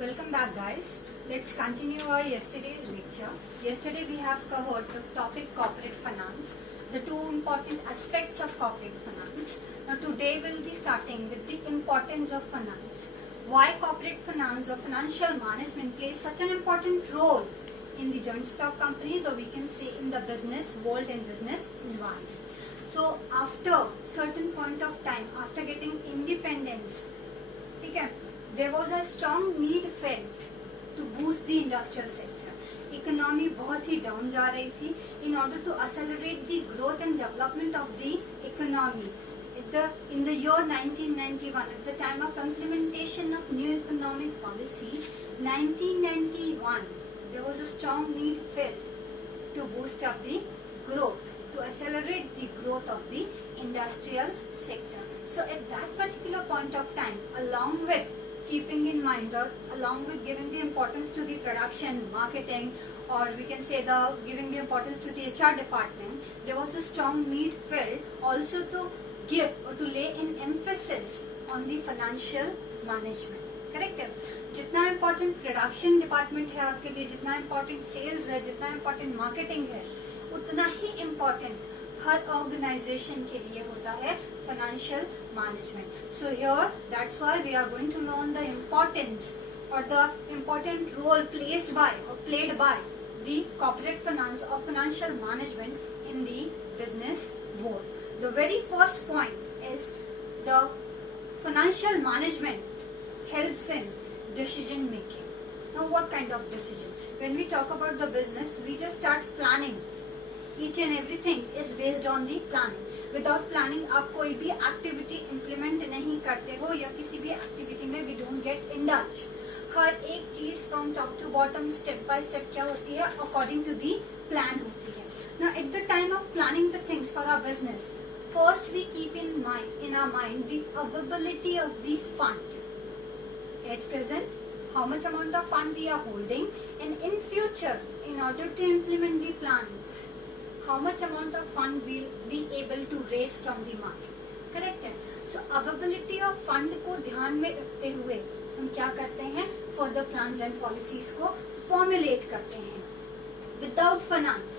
Welcome back, guys. Let's continue our yesterday's lecture. Yesterday we have covered the topic corporate finance, the two important aspects of corporate finance. Now today we'll be starting with the importance of finance. Why corporate finance or financial management plays such an important role in the joint stock companies, or we can say in the business world and business environment. So after certain point of time, after getting independence, okay, there was a strong need felt to boost the industrial sector. Economy बहुत ही down जा रही थी. In order to accelerate the growth and development of the economy, in the year 1991, at the time of implementation of new economic policy, 1991, there was a strong need felt to boost up the growth, to accelerate the growth of the industrial sector. So at that particular point of time, along with keeping in mind, or along with giving the importance to the production, marketing, or we can say giving the importance to the HR department, there was a strong need felt also to give or to lay an emphasis on the financial management. Correct है. जितना important production department है आपके लिए, जितना important sales है, जितना important marketing है, उतना ही इम्पोर्टेंट हर ऑर्गेनाइजेशन के लिए होता है financial management. So here that's why we are going to learn the importance और the important role played by the corporate finance or financial management in the business world. The very first point is the financial management helps in decision making. Now what kind of decision? When we talk about the business, we just start planning. Each and everything is based on the planning. Without planning आप कोई भी activity implement नहीं करते हो, या किसी भी activity में we don't get indulge. हर एक चीज from top to bottom step by step क्या होती है, अकॉर्डिंग टू दी प्लान होती है. Now at the time of planning the things for our business, first we keep in our mind the availability of the fund. At present, how much amount of fund we are holding, and in future, in order to implement the plans, how much amount of fund we'll be able to raise from the market. Correct है. So availability of fund को ध्यान में रखते हुए हम क्या करते हैं, further plans and policies को formulate करते हैं. Without finance,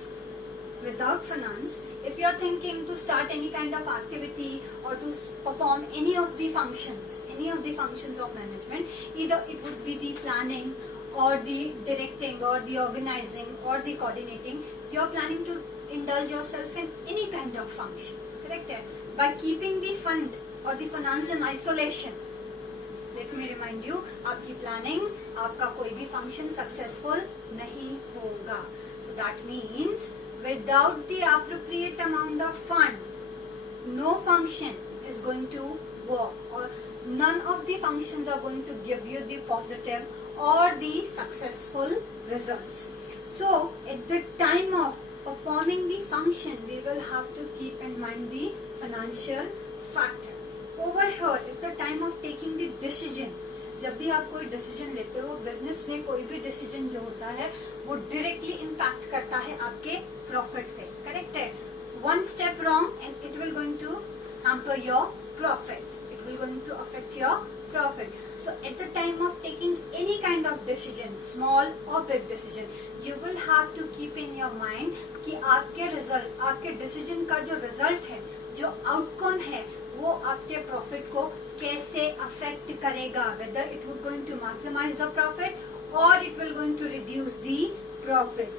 if you are thinking to start any kind of activity or to perform any of the functions of management, either it would be the planning or the directing or the organizing or the coordinating, you are planning to indulge yourself in any kind of function. Correct है. By keeping the fund or the finance in isolation, let me remind you, आपकी planning, आपका कोई भी function successful नहीं होगा. So that means without the appropriate amount of fund, no function is going to work, or none of the functions are going to give you the positive or the successful results. So at the time of performing the function, we will have to keep in mind the financial factor. Over here, at the time of taking the decision, जब भी आप कोई decision लेते हो business में, कोई भी decision जो होता है वो डायरेक्टली इम्पैक्ट करता है आपके प्रॉफिट पे. करेक्ट है. One step wrong and it will going to hamper your profit, it will going to affect your profit. So at the time of taking any kind of decision, small और big decision, you will have to keep in your mind कि आपके decision का जो result है, जो outcome है, वो आपके प्रॉफिट को कैसे अफेक्ट करेगा. Whether it would going to maximise the profit और it will going to reduce the profit.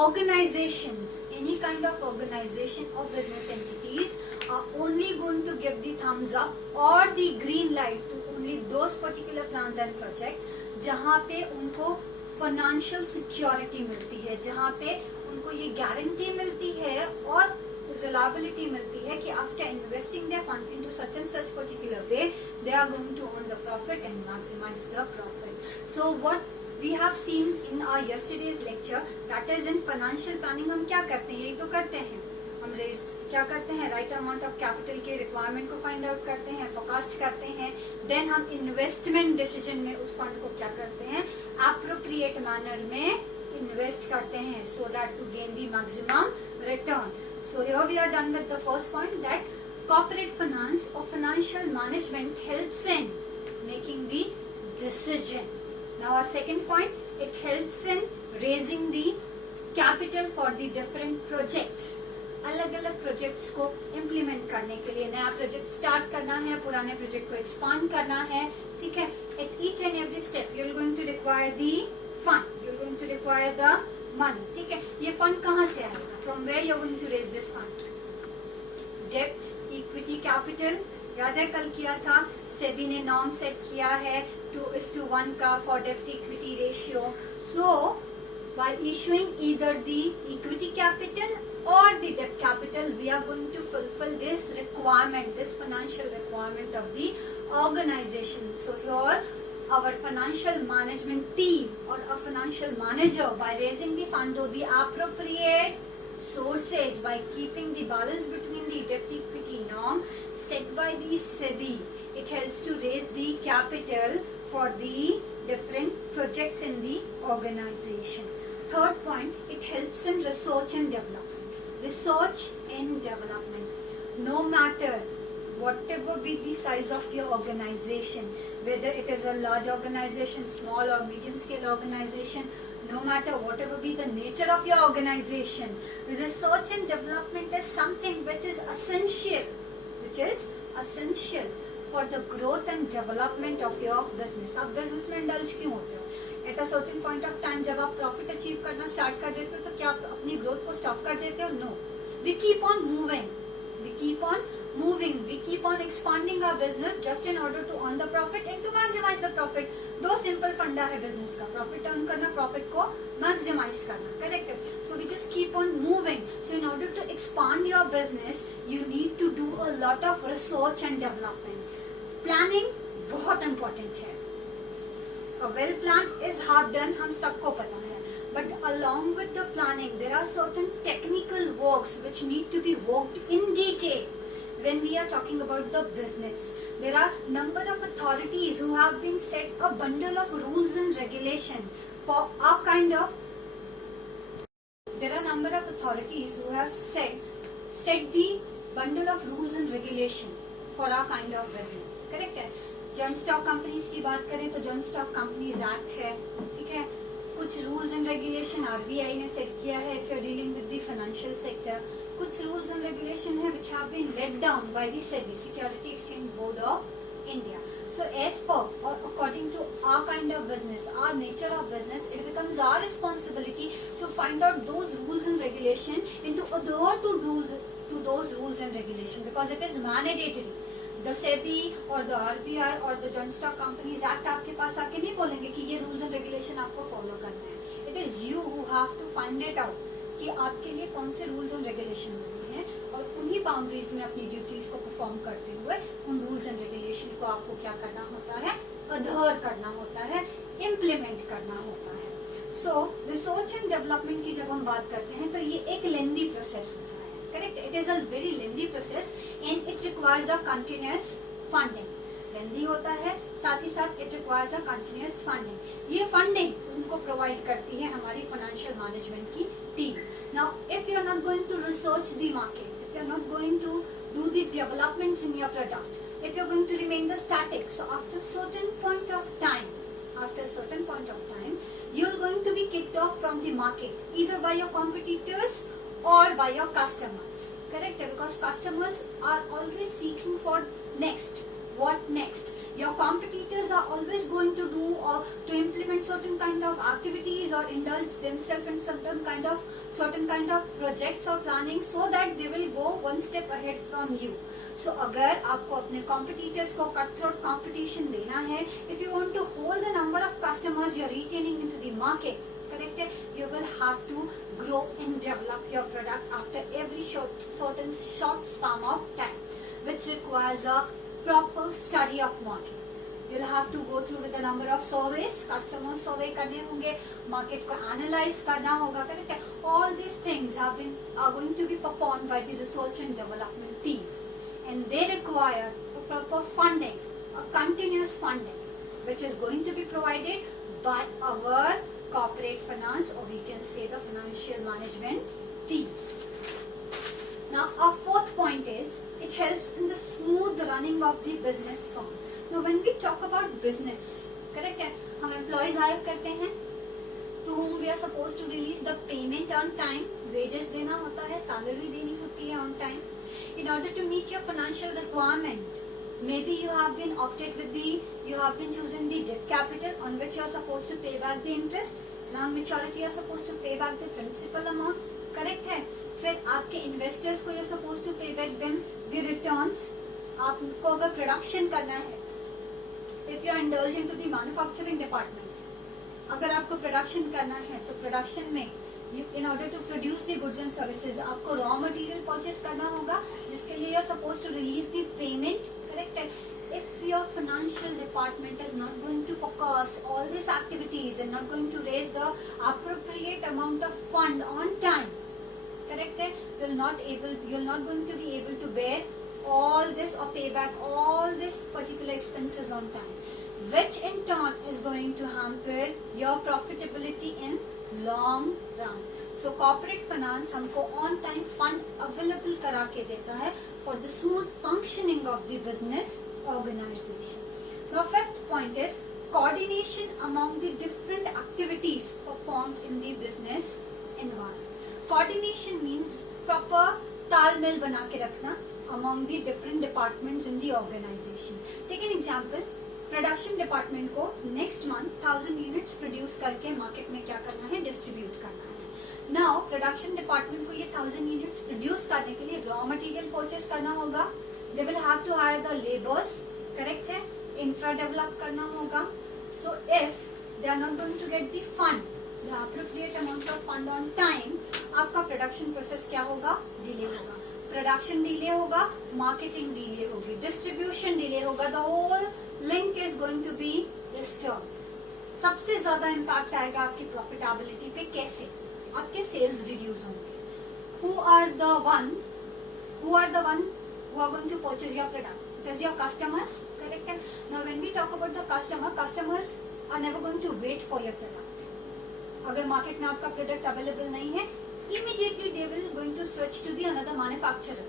Organizations, any kind of organization or business entities are only going to give the thumbs up or the green light to only those particular plans and projects जहाँ पे उनको financial security मिलती है, जहाँ पे उनको ये guarantee मिलती है और reliability मिलती है कि after investing their fund into such and such particular way, they are going to earn the profit and maximize the profit. So what we have seen in our yesterday's lecture, that is in financial planning हम क्या करते हैं, यही तो करते हैं. हम raise क्या करते हैं, राइट अमाउंट ऑफ कैपिटल के रिक्वायरमेंट को फाइंड आउट करते हैं, फोरकास्ट करते हैं. देन हम इन्वेस्टमेंट डिसीजन में उस फंड को क्या करते हैं, एप्रोप्रिएट मैनर में इन्वेस्ट करते हैं, so that to gain the maximum return. So here we are done with the first point, that corporate finance or financial management helps in making the decision. Now our second point, it helps in raising the capital for the different projects. अलग अलग projects को implement करने के लिए, नया project start करना है, पुराने प्रोजेक्ट को एक्सपांड करना है, ठीक है. At each and every step you are going to require the fund, you are going to require the money, ठीक है. ये फंड कहाँ से आएगा? From where you are going to raise this fund? डेब्ट, इक्विटी, कैपिटल. याद है कल किया था, सेबी ने नॉर्म सेट किया है 2:1 का फॉर डेब्ट equity ratio. So by issuing either the equity capital or the debt capital, we are going to fulfill this requirement, this financial requirement of the organization. So here our financial management team or a financial manager, by raising the fund to the appropriate sources, by keeping the balance between the debt equity norm set by the SEBI, it helps to raise the capital for the different projects in the organization. Third point, it helps in research and development. Research and development. No matter whatever be the size of your organization, whether it is a large organization, small or medium scale organization, no matter whatever be the nature of your organization, research and development is something which is essential for the growth and development of your business. आप business में indulge क्यों होते हो? At a certain point of time, जब आप profit achieve करना start कर देते हो, तो क्या आप अपनी growth को stop कर देते हो? No. We keep on moving. We keep on moving. We keep on expanding our business just in order to earn the profit and to maximize the profit. दो simple फंडा है business का, profit earn करना, profit को maximize करना, correct? So we just keep on moving. So in order to expand your business, you need to do a lot of research and development. Planning बहुत important है. A well plan is half done, हम सबको पता है. But along with the planning, there are certain technical works which need to be worked in detail. When we are talking about the business, there are number of authorities who have been set a bundle of rules and regulation for our kind of. There are number of authorities who have set the bundle of rules and regulation for our kind of business. Correct है? Joint stock companies की बात करें तो joint stock companies act है, ठीक है. कुछ rules and regulation RBI ने सेट किया है if you are dealing with the financial sector. कुछ रूल्स एंड रेगुलेशन है which have been let down by the SEBI, security exchange board of India. So as per or according to our kind of business, our nature of business, it becomes our responsibility to find out those rules and regulation and to adhere to those rules and regulation, because it is mandatory. The SEBI or the RBI or the Joint Stock Companies Act आपके पास आके नहीं बोलेंगे कि ये rules and regulation आपको follow करना है. It is you who have to find it out कि आपके लिए कौन से rules and regulation होते हैं, और उन्हीं बाउंड्रीज में अपनी ड्यूटीज को परफॉर्म करते हुए उन रूल्स एंड रेगुलेशन को आपको क्या करना होता है? अधर करना होता है, इम्प्लीमेंट करना होता है. सो रिसर्च एंड डेवलपमेंट की जब हम बात करते हैं तो ये एक लेंदी प्रोसेस होता है. Correct? It is a very lengthy process and it requires a continuous funding. Lengthy होता है, साथ ही साथ it requires a continuous funding. ये funding उनको provide करती है हमारी financial management की team. Now, if you are not going to research the market, if you are not going to do the developments in your product, if you are going to remain the static, so after a certain point of time, you are going to be kicked off from the market, either by your competitors or by your customers. Correct? Because customers are always seeking for next. What next? Your competitors are always going to do or to implement certain kind of activities or indulge themselves in certain kind of projects or planning, so that they will go one step ahead from you. So अगर आपको अपने competitors को cutthroat competition देना है, if you want to hold the number of customers you are retaining into the market, correct, you will have to grow and develop your product after every certain short span of time, which requires a proper study of market. You'll have to go through with a number of surveys, customer survey करने होंगे, market को analyze करना होगा, correct है? All these things are going to be performed by the research and development team, and they require a proper funding, a continuous funding, which is going to be provided by our corporate finance, or we can say the financial management team. Now our fourth point is it helps in the smooth running of the business firm. Now when we talk about business, correct है, हम employees higher करते हैं, to whom we are supposed to release the payment on time, wages देना होता है, salary देनी होती है on time. In order to meet your financial requirement, maybe you have been chosen the debt capital on which you are supposed to pay back the interest, and on maturity you are supposed to pay back the principal amount, correct है. फिर आपके investors को you are supposed to pay back them the returns. आपको अगर production करना है, if you are indulging into the manufacturing department, अगर आपको प्रोडक्शन करना है तो प्रोडक्शन में in order to produce the goods and services आपको रॉ मटेरियल परचेस करना होगा, जिसके लिए you are suppose to release the payment, correct है. If your financial department is not going to focus all this activities and not going to raise the appropriate amount of fund on time, correct है, you will not going to be able to bear all this or pay back all this particular expenses on time, which in turn is going to hamper your profitability in long run. So corporate finance हमको on time fund available करा के देता है for the smooth functioning of the business organization. Now fifth point is coordination among the different activities performed in the business environment. Coordination means proper तालमेल बना के रखना among the different departments in the organization. Take an example, production department को next month 1000 units produce करके market में क्या करना है, distribute करना है. Now production department को ये 1000 units produce करने के लिए raw material purchase करना होगा. They will have to hire the laborers, correct है, infra develop करना होगा. So if they are not going to get the fund, the appropriate amount of fund on time, आपका production process क्या होगा, delay होगा. Production delay होगा, marketing delay होगी, distribution delay होगा, the whole link is going to be disturb. सबसे ज्यादा impact आएगा आपकी प्रॉफिटेबिलिटी पे. कैसे? आपके सेल्स रिड्यूस होंगे. Who are the one who are going to purchase your product? It is your customers, correct है. Now when we talk about the customers are never going to wait for your product. अगर market में आपका product available नहीं है, immediately they will going to switch to the another manufacturer.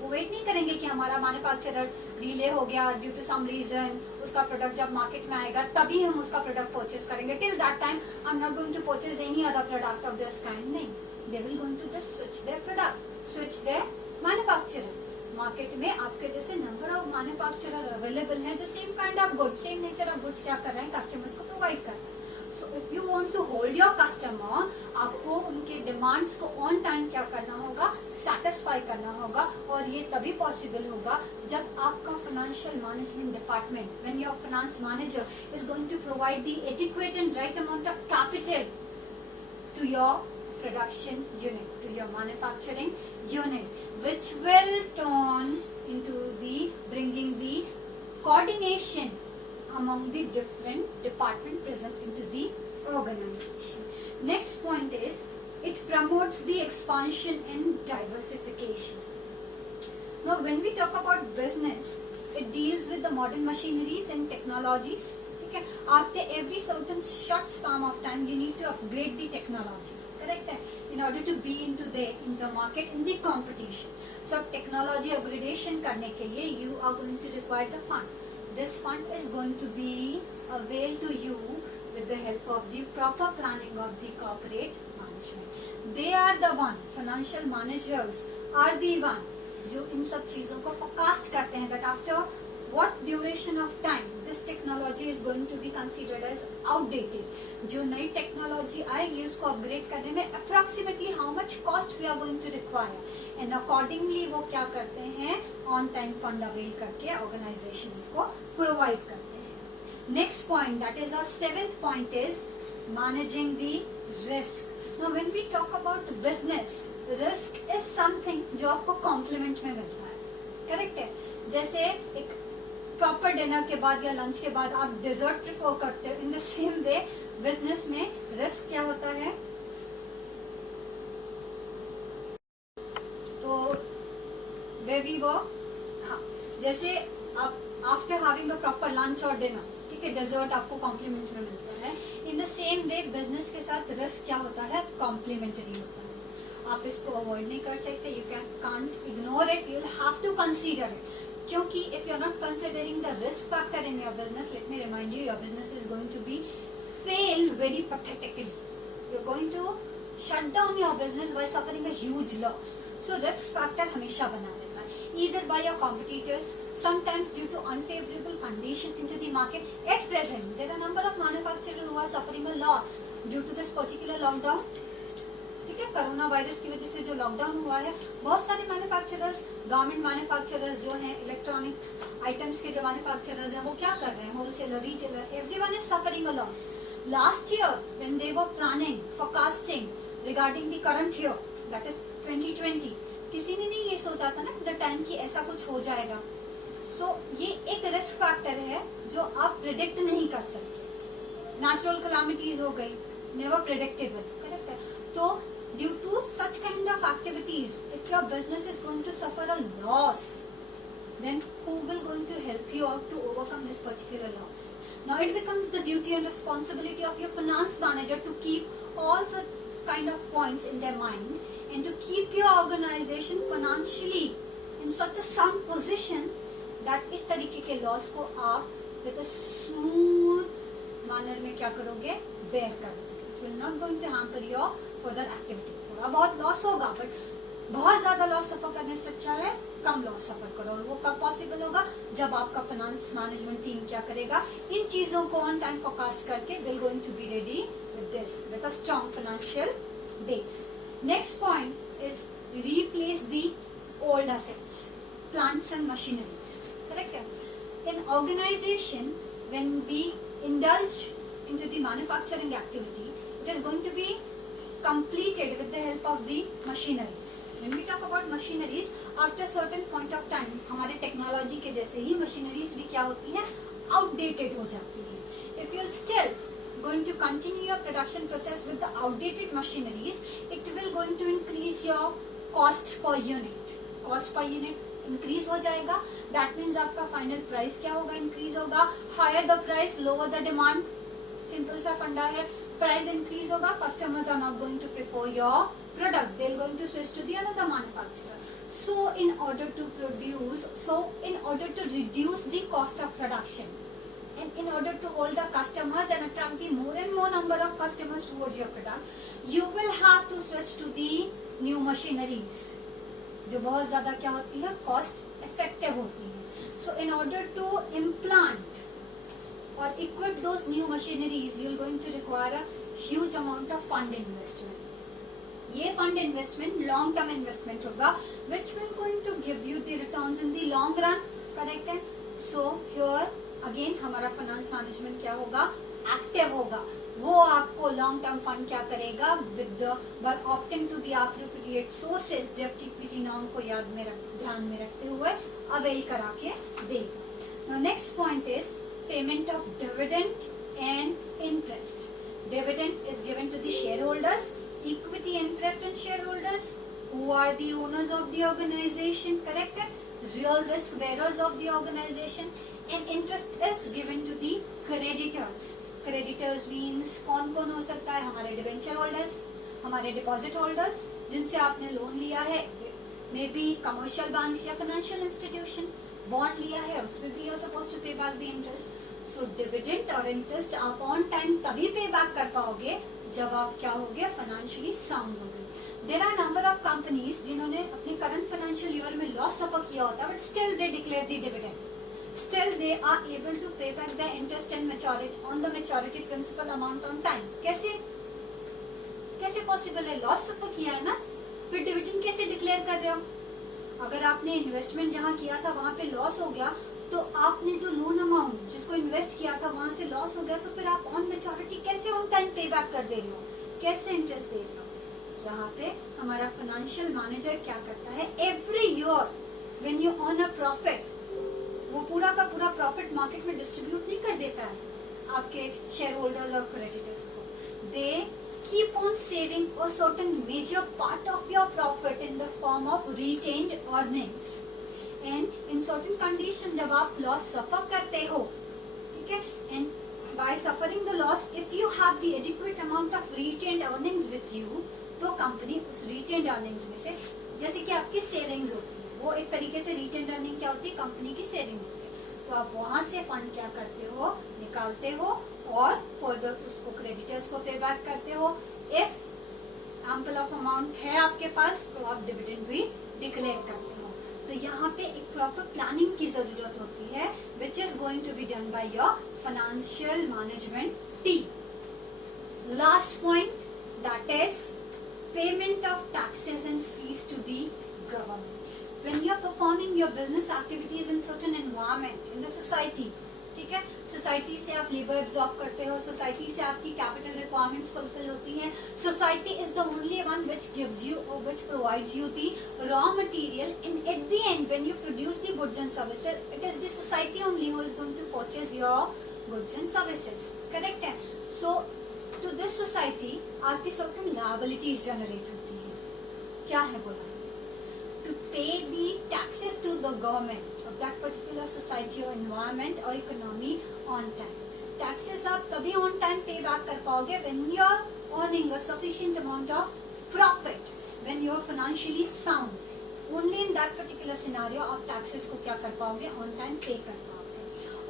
वो wait नहीं करेंगे कि हमारा मैन्युफैक्चरर डिले हो गया ड्यू टू सम रीजन, उसका प्रोडक्ट जब मार्केट में आएगा तभी हम उसका प्रोडक्ट परचेज करेंगे. Till that time I am not going to purchase any other product of this kind. नहीं, they will going to just switch their product, switch their manufacturer. Market में आपके जैसे नंबर ऑफ मैन्युफैक्चरर अवेलेबल हैं जो same kind of goods, same nature of goods क्या कर रहे हैं, कस्टमर्स को प्रोवाइड कर रहे हैं. So if you want to hold your customer, आपको उनके डिमांड्स को ऑन टाइम क्या करना होगा, सेटिस्फाई करना होगा. और ये तभी पॉसिबल होगा जब आपका financial management department, when your finance manager is going to provide the adequate and right amount of capital to your production unit, to your manufacturing unit, which will turn into the bringing the coordination among the different department present into the organization. Next point is it promotes the expansion and diversification. Now when we talk about business, it deals with the modern machineries and technologies. Okay? After every certain short span of time you need to upgrade the technology, correct? In order to be in the market, in the competition. So technology upgradation करने के लिए you are going to require the fund. This fund is going to be availed to you with the help of the proper planning of the corporate management. They are the one, financial managers are the one जो इन सब चीजों को forecast करते हैं that after what duration of time this technology is going to be considered as outdated. जो नई technology आएगी उसको अपग्रेड करने में approximately how much cost we are going to require, and accordingly वो क्या करते हैं, on time fund avail करके organizations को provide करते हैं. Next point, that is our seventh point, is managing the risk. Now when we talk about business, risk is something जो आपको complement में मिलता है, करेक्ट है. जैसे एक प्रॉपर डिनर के बाद या लंच के बाद आप डिजर्ट प्रेफर करते हो, in the same way business में रिस्क क्या होता है, तो वे भी वो, हाँ, जैसे आप after having a proper lunch और डिनर, ठीक है, डिजर्ट आपको कॉम्प्लीमेंट में मिलता है. In the same way business के साथ रिस्क क्या होता है, कॉम्प्लीमेंट्री होता है. आप इसको अवॉइड नहीं कर सकते, you can't ignore it, you will have to consider it. क्योंकि if you are not considering the risk factor in your business, let me remind you, your business is going to be very pathetically. You're going to shut down your business by suffering a huge loss. So risk factor हमेशा बना रहता है, either by your competitors, sometimes due to unfavorable condition into the market. At present, there are a number of manufacturers who are suffering a loss due to this particular lockdown. ठीक है, corona virus की वजह से जो lockdown हुआ है, बहुत सारे मैन्युफैक्चरर्स, गारमेंट मैन्युफैक्चरर्स जो हैं, इलेक्ट्रॉनिक्स आइटम्स के जो मैन्युफैक्चरर्स हैं, वो क्या कर रहे हैं, wholesaler, retailer, everyone is suffering a loss. Last year when they were planning, forecasting regarding the current year, that is 2020, किसी ने नहीं ये सोचा था ना द टाइम की ऐसा कुछ हो जाएगा. सो ये एक रिस्क फैक्टर है जो आप प्रिडिक्ट नहीं कर सकते. नेचुरल कैलामिटीज हो गई, नेवर प्रिडिक्टेबल, करेक्ट है. तो due to such kind of activities, if your business is going to suffer a loss, then who will going to help you out to overcome this particular loss? Now it becomes the duty and responsibility of your finance manager to keep all such kind of points in their mind and to keep your organization financially in such a sound position that इस तरीके के loss को आप with a smooth manner में क्या करोगे, bear करोगे. It will not going to hamper your further activity. थोड़ा बहुत लॉस होगा, बट बहुत ज्यादा लॉस सफर करने से अच्छा है कम लॉस सफर करो. और वो कब पॉसिबल होगा, जब आपका फाइनेंस मैनेजमेंट टीम क्या करेगा, इन चीजों को ऑन टाइम फोरकास्ट करके will going to be ready with this, with a strong financial base. Next point is replace the old assets, plants and machineries. Correct? In organization, when we indulge into the manufacturing activity, it is going to be completed with the help of the machineries. When we talk about machineries, after certain point of time, हमारे technology के जैसे ही machineries भी क्या होती हैं, outdated हो जाती है. If you are still going to continue your production process with the outdated machineries, it will going to increase your cost per unit. Cost per unit increase हो जाएगा. That means आपका final price क्या होगा, increase होगा. Higher the price, lower the demand. Simple सा फंडा है. Price increase होगा, customers are not going to prefer your product. They are going to switch to the another manufacturer. So in order to reduce the cost of production, and in order to hold the customers and attract the more and more number of customers towards your product, you will have to switch to the new machineries, जो बहुत ज्यादा क्या होती है, cost effective होती है. So in order to implant or equip those new machineries, you are going to require a huge amount of fund investment. ये fund investment long term investment होगा, which will going to give you the returns in the long run. Correct है? So here again हमारा finance management क्या होगा, active होगा. वो आपको long term fund क्या करेगा, with the by opting to the appropriate sources, debt equity norm को ध्यान में रखते हुए avail करा के देगा. Now next point is payment of dividend and interest. Dividend is given to the shareholders, equity and preference shareholders, who are the owners of the organization, correct? Real risk bearers of the organization. And interest is given to the creditors. Creditors means कौन कौन हो सकता है, हमारे debenture holders, हमारे deposit holders जिनसे आपने loan लिया है, मे बी कमर्शियल बैंक्स या फाइनेंशियल इंस्टीट्यूशन, बॉन्ड लिया है, उसमें भी you are suppose to pay back the interest. So dividend और इंटरेस्ट आप ऑन टाइम तभी पे बैक कर पाओगे जब आप क्या होगे, फाइनेंशियली साउंड होगे. There are number of companies जिन्होंने अपने करंट फाइनेंशियल ईयर में लॉस सफर किया होता है, but still they declare the dividend. Still they are able to pay back the interest and maturity on the maturity principal amount on time. कैसे possible है, loss suffer किया है ना, फिर डिविडेंड कैसे डिक्लेयर कर रहे हो? अगर आपने इन्वेस्टमेंट जहाँ किया था वहां पे लॉस हो गया, तो आपने जो लोन अमाउंट जिसको इन्वेस्ट किया था वहां से लॉस हो गया, तो फिर आप ऑन मेच्योरिटी कैसे ऑन टाइम पे बैक कर दे रहे हो, कैसे इंटरेस्ट दे रहे हो? यहाँ पे हमारा फाइनेंशियल मैनेजर क्या करता है, every year when you earn a profit, वो पूरा का पूरा प्रॉफिट मार्केट में डिस्ट्रीब्यूट नहीं कर देता है आपके शेयर होल्डर्स और क्रेडिटर्स को. They keep on saving a certain major part of your profit in the form of retained earnings. And in certain condition जब आप लॉस सफर करते हो, ठीक है, and by suffering the loss, if you have the adequate amount of retained earnings with you, तो company उस retained earnings में से, जैसे कि आपकी सेविंग्स होती है, वो एक तरीके से रिटेन अर्निंग क्या होती है, कंपनी की सेविंग होती है, तो आप वहां से फंड क्या करते हो, निकालते हो और फर्दर उसको क्रेडिटर्स को पे बैक करते हो। इफ एम्पल ऑफ अमाउंट है आपके पास तो आप डिविडेंड भी डिक्लेयर करते हो। तो यहाँ पे एक प्रॉपर प्लानिंग की जरूरत होती है which is going to be done by your financial management team. Last point that is payment of taxes and fees to the government. When you are performing your business activities in certain environment in the society, ठीक है, society से आप labour absorb करते हो, society से आपकी capital requirements fulfil होती हैं। Society is the only one which gives you or which provides you the raw material, and at the end when you produce the goods and services, it is the society only who is going to purchase your goods and services, correct है। So to this society आपकी certain liabilities generate होती है। क्या है बोला, to pay the taxes to the government of that particular society or environment or economy on time. Taxes आप तभी on time pay back कर पाओगे when you are earning a sufficient amount of profit, when you are financially sound. Only in that particular scenario आप taxes को क्या कर पाओगे, on time pay कर पाओगे।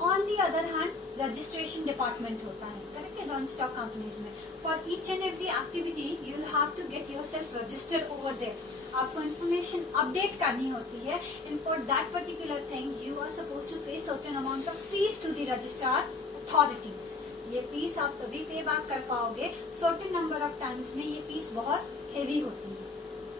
On the other hand, registration department होता है, correct है, joint stock companies में। For each and every activity, you will have to get yourself registered over there. आपको information update करनी होती है, and for that particular thing, you are supposed to pay certain amount of fees to the registrar authorities. ये fees आप तभी pay back कर पाओगे, certain number of times में ये फीस बहुत heavy होती है,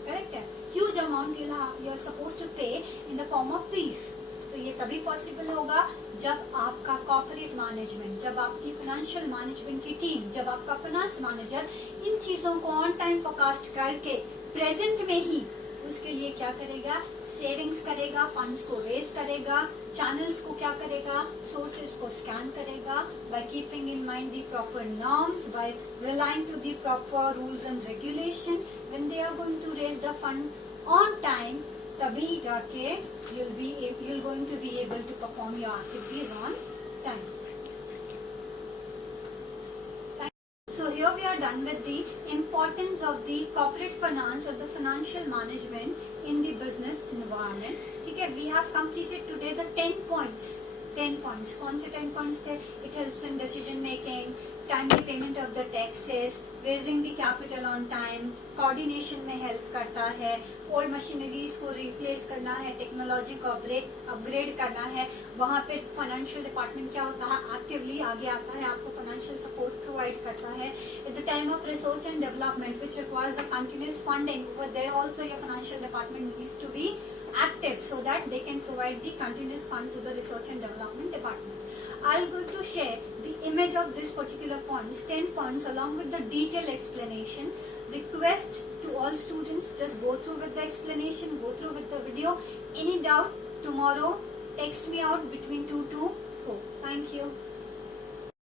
correct है। Huge amount you are supposed to pay in the form of fees. तो ये तभी पॉसिबल होगा जब आपका कॉर्पोरेट मैनेजमेंट, जब आपकी फाइनेंशियल मैनेजमेंट की टीम, जब आपका फाइनेंस मैनेजर इन चीजों को ऑन टाइम फोरकास्ट करके प्रेजेंट में ही उसके लिए क्या करेगा, सेविंग्स करेगा, फंड्स को रेज करेगा, चैनल्स को क्या करेगा, सोर्सेज को स्कैन करेगा, by keeping in mind the proper norms, by relying to the proper rules and regulation. When they are going to raise the fund on time, तभी जाके you'll going to be able to perform your activities on time. So here we are done with the importance of the corporate finance or the financial management in the business environment. ठीक है, we have completed today the 10 points. 10 points. कौन से 10 points थे? It helps in decision making, timely payment of the taxes, raising the capital on time, coordination में help करता है, old machineries को replace करना है, टेक्नोलॉजी को अपग्रेड करना है। वहाँ पे फाइनेंशियल डिपार्टमेंट क्या होता है, एक्टिवली आगे आता है, आपको फाइनेंशियल सपोर्ट प्रोवाइड करता है। At the time of research and development which requires a continuous funding, over there also your financial department needs to be active so that they can provide the continuous fund to the research and development department. I'll go to share the image of this particular points, 10 points along with the detailed explanation. Request to all students, just go through with the explanation, go through with the video. Any doubt, tomorrow text me out between 2 to 4. Thank you.